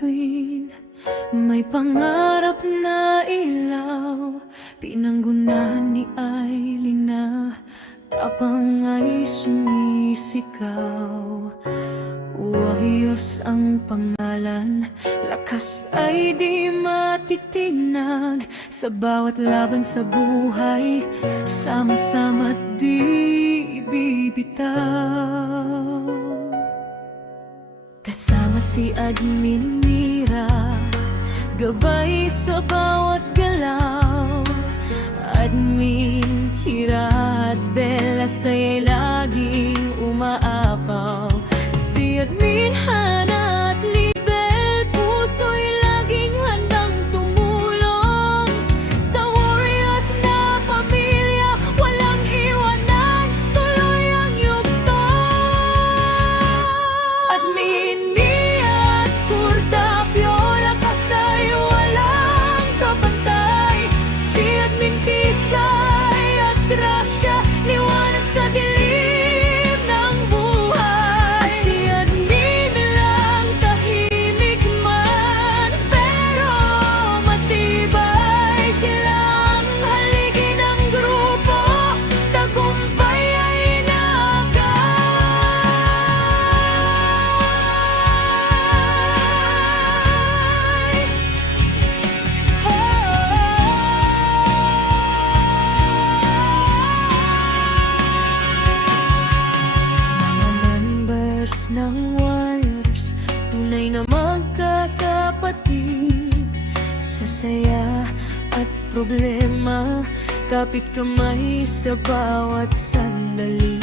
tuwing may pangarap na ilaw. Pinanggunahan ni Aileen na tapang ay sumisigaw. Warriors ang pangalan, lakas ay di matitinag. Sa bawat laban sa buhay, sama-sama't di bibitaw. Kasama si Admin Mira, gabay sa bawat galaw. Admin, Kira at Bella sa'y laging umaapaw. Si Admin, Hana at Libel, puso'y laging handang tumulong. Sa warriors na pamilya, walang iwanan, tuloy ang yugto. Admin, Mia at Cordapio, lakas ay walang kapantay. Si Admin, Tisay at Gracia, liwanag sa dilim ng buhay. At si Admin lang tahimik man, pero matibay. Silang haligi ng grupo, tagumpay ay inaakay. Mga members ng Warriors, tunay na magkakapatid. Sa saya at problema, kapit kamay sa bawat sandali.